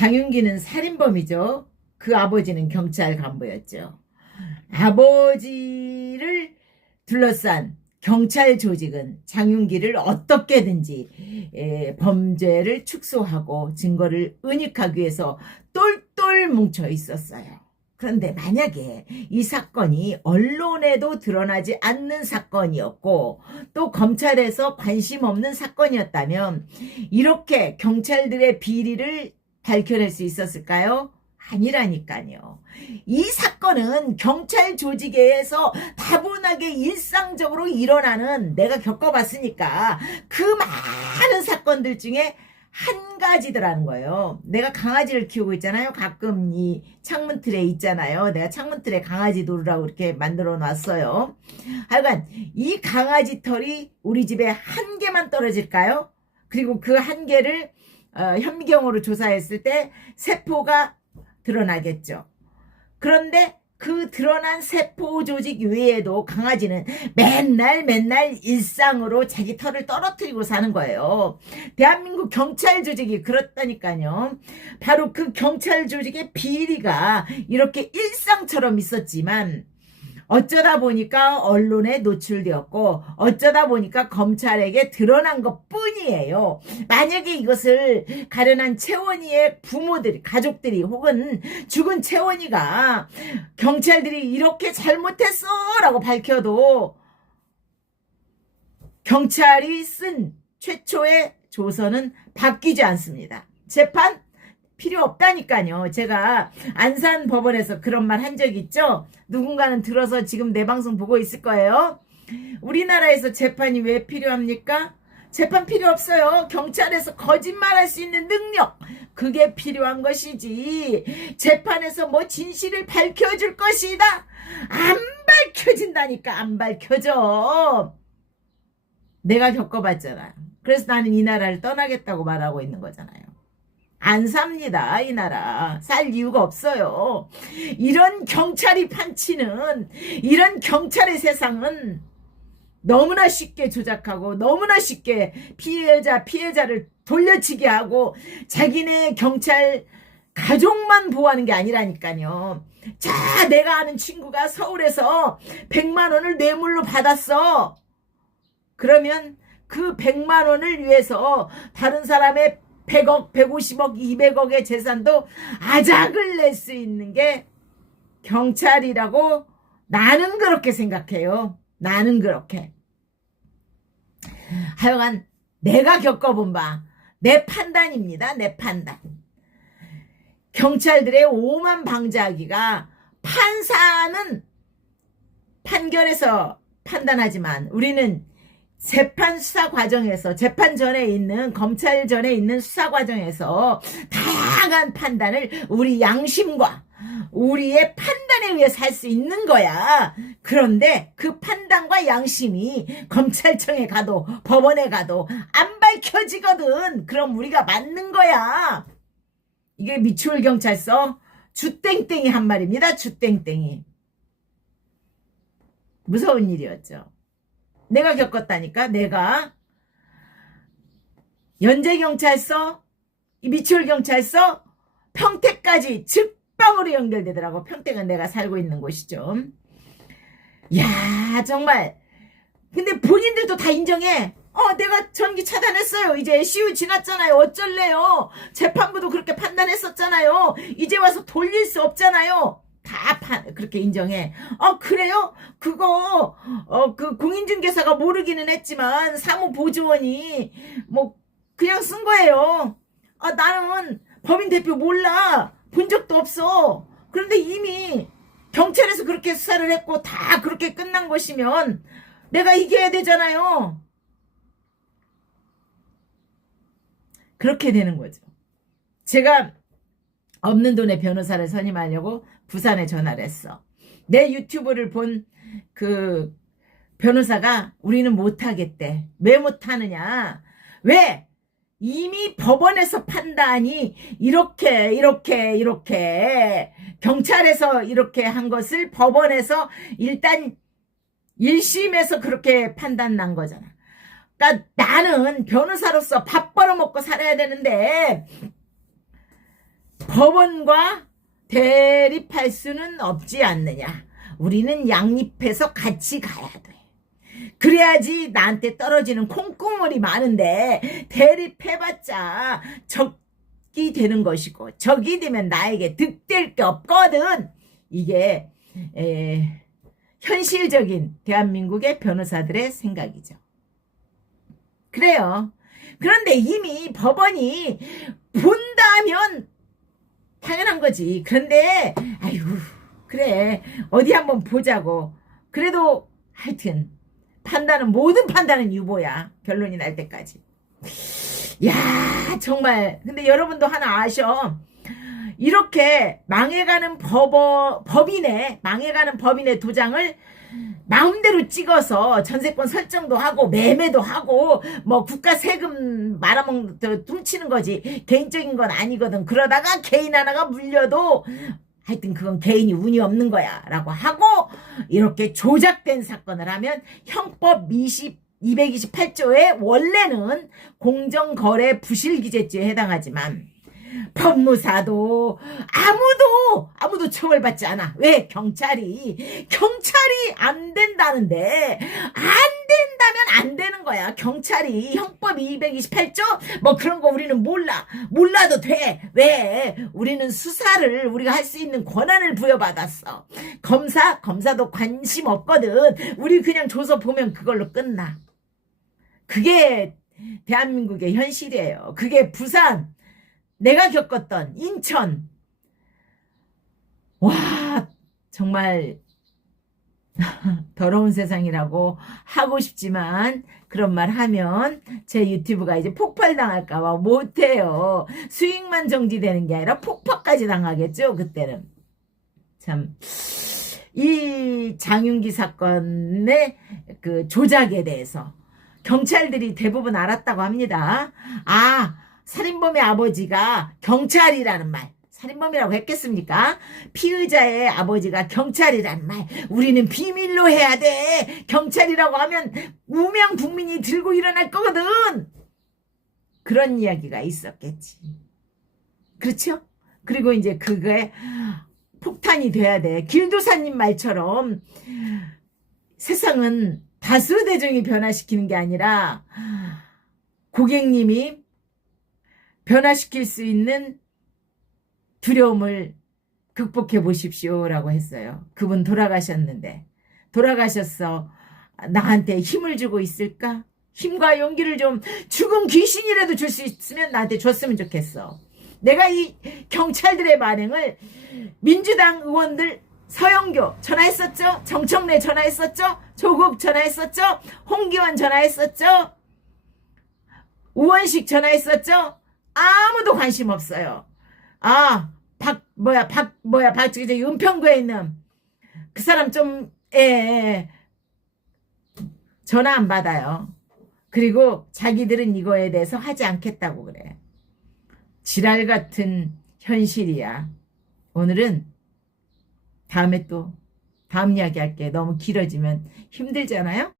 장윤기는 살인범이죠. 그 아버지는 경찰 간부였죠. 아버지를 둘러싼 경찰 조직은 장윤기를 어떻게든지 범죄를 축소하고 증거를 은닉하기 위해서 똘똘 뭉쳐 있었어요. 그런데 만약에 이 사건이 언론에도 드러나지 않는 사건이었고 또 검찰에서 관심 없는 사건이었다면 이렇게 경찰들의 비리를 밝혀낼 수 있었을까요? 아니라니까요. 이 사건은 경찰 조직에서 다분하게 일상적으로 일어나는, 내가 겪어봤으니까 그 많은 사건들 중에 한 가지더라는 거예요. 내가 강아지를 키우고 있잖아요. 가끔 이 창문틀에 있잖아요. 내가 창문틀에 강아지 놀으라고 이렇게 만들어 놨어요. 하여간 이 강아지 털이 우리 집에 한 개만 떨어질까요? 그리고 그 한 개를 현미경으로 조사했을 때 세포가 드러나겠죠. 그런데 그 드러난 세포 조직 외에도 강아지는 맨날 일상으로 자기 털을 떨어뜨리고 사는 거예요. 대한민국 경찰 조직이 그렇다니까요. 바로 그 경찰 조직의 비리가 이렇게 일상처럼 있었지만 어쩌다 보니까 언론에 노출되었고 어쩌다 보니까 검찰에게 드러난 것 뿐이에요. 만약에 이것을 가련한 채원이의 부모들이, 가족들이 혹은 죽은 채원이가 경찰들이 이렇게 잘못했어 라고 밝혀도 경찰이 쓴 최초의 조서는 바뀌지 않습니다. 재판 필요 없다니까요. 제가 안산 법원에서 그런 말 한 적 있죠? 누군가는 들어서 지금 내 방송 보고 있을 거예요. 우리나라에서 재판이 왜 필요합니까? 재판 필요 없어요. 경찰에서 거짓말할 수 있는 능력, 그게 필요한 것이지 재판에서 뭐 진실을 밝혀줄 것이다, 안 밝혀진다니까. 안 밝혀져. 내가 겪어봤잖아. 그래서 나는 이 나라를 떠나겠다고 말하고 있는 거잖아요. 안 삽니다. 이 나라 살 이유가 없어요. 이런 경찰이 판치는, 이런 경찰의 세상은 너무나 쉽게 조작하고 너무나 쉽게 피해자를 돌려치게 하고 자기네 경찰 가족만 보호하는 게 아니라니까요. 자, 내가 아는 친구가 서울에서 100만 원을 뇌물로 받았어. 그러면 그 100만 원을 위해서 다른 사람의 100억, 150억, 200억의 재산도 아작을 낼 수 있는 게 경찰이라고 나는 그렇게 생각해요. 나는 그렇게. 하여간 내가 겪어본 바, 내 판단입니다. 내 판단. 경찰들의 오만 방자하기가, 판사는 판결에서 판단하지만 우리는 재판 수사 과정에서, 재판 전에 있는, 검찰 전에 있는 수사 과정에서 다양한 판단을 우리 양심과 우리의 판단에 의해서 할 수 있는 거야. 그런데 그 판단과 양심이 검찰청에 가도 법원에 가도 안 밝혀지거든. 그럼 우리가 맞는 거야. 이게 미추홀 경찰서 주땡땡이 한 말입니다. 주땡땡이. 무서운 일이었죠. 내가 겪었다니까. 내가 연제경찰서, 미추홀경찰서, 평택까지 직방으로 연결되더라고. 평택은 내가 살고 있는 곳이죠. 야, 정말. 근데 본인들도 다 인정해. 내가 전기 차단했어요. 이제 SU 지났잖아요. 어쩔래요. 재판부도 그렇게 판단했었잖아요. 이제 와서 돌릴 수 없잖아요. 그렇게 인정해. 그래요? 그거 그 공인중개사가 모르기는 했지만 사무보조원이 뭐 그냥 쓴 거예요. 나는 법인 대표 몰라. 본 적도 없어. 그런데 이미 경찰에서 그렇게 수사를 했고 다 그렇게 끝난 것이면 내가 이겨야 되잖아요. 그렇게 되는 거죠. 제가 없는 돈에 변호사를 선임하려고 부산에 전화를 했어. 내 유튜브를 본 그 변호사가 우리는 못하겠대. 왜 못하느냐? 왜? 이미 법원에서 판단이 이렇게 경찰에서 이렇게 한 것을 법원에서 일단 1심에서 그렇게 판단 난 거잖아. 그러니까 나는 변호사로서 밥 벌어먹고 살아야 되는데 법원과 대립할 수는 없지 않느냐. 우리는 양립해서 같이 가야 돼. 그래야지 나한테 떨어지는 콩고물이 많은데 대립해봤자 적이 되는 것이고 적이 되면 나에게 득될 게 없거든. 이게 현실적인 대한민국의 변호사들의 생각이죠. 그래요. 그런데 이미 법원이 본다면 당연한 거지. 그런데 아이고 그래 어디 한번 보자고. 그래도 하여튼 모든 판단은 유보야. 결론이 날 때까지. 야 정말 근데 여러분도 하나 아셔. 이렇게 망해가는 법인의 도장을 마음대로 찍어서 전세권 설정도 하고 매매도 하고 뭐 국가 세금 훔치는 거지 개인적인 건 아니거든. 그러다가 개인 하나가 물려도 하여튼 그건 개인이 운이 없는 거야 라고 하고 이렇게 조작된 사건을 하면 형법 228조에 원래는 공정거래 부실기재죄에 해당하지만 법무사도 아무도 처벌받지 않아. 왜? 경찰이 안 된다는데 안 된다면 안 되는 거야. 경찰이 형법 228조 뭐 그런 거 우리는 몰라도 돼. 왜? 우리는 수사를 우리가 할 수 있는 권한을 부여받았어. 검사도 관심 없거든. 우리 그냥 줘서 보면 그걸로 끝나. 그게 대한민국의 현실이에요. 그게 부산, 내가 겪었던 인천. 와 정말 더러운 세상이라고 하고 싶지만 그런 말 하면 제 유튜브가 이제 폭발당할까봐 못해요. 수익만 정지되는 게 아니라 폭파까지 당하겠죠. 그때는 참 이 장윤기 사건의 그 조작에 대해서 경찰들이 대부분 알았다고 합니다. 살인범의 아버지가 경찰이라는 말. 살인범이라고 했겠습니까? 피의자의 아버지가 경찰이란 말. 우리는 비밀로 해야 돼. 경찰이라고 하면 무명 국민이 들고 일어날 거거든. 그런 이야기가 있었겠지. 그렇죠? 그리고 이제 그게 폭탄이 돼야 돼. 길도사님 말처럼 세상은 다수대중이 변화시키는 게 아니라 고객님이 변화시킬 수 있는 두려움을 극복해 보십시오 라고 했어요. 그분 돌아가셨는데 돌아가셨어. 나한테 힘을 주고 있을까? 힘과 용기를 좀 죽은 귀신이라도 줄 수 있으면 나한테 줬으면 좋겠어. 내가 이 경찰들의 만행을 민주당 의원들 서영교 전화했었죠? 정청래 전화했었죠? 조국 전화했었죠? 홍기환 전화했었죠? 우원식 전화했었죠? 아무도 관심 없어요. 은평구에 있는 그 사람 좀 전화 안 받아요. 그리고 자기들은 이거에 대해서 하지 않겠다고 그래. 지랄 같은 현실이야. 오늘은 다음에 또 다음 이야기 할게. 너무 길어지면 힘들잖아요.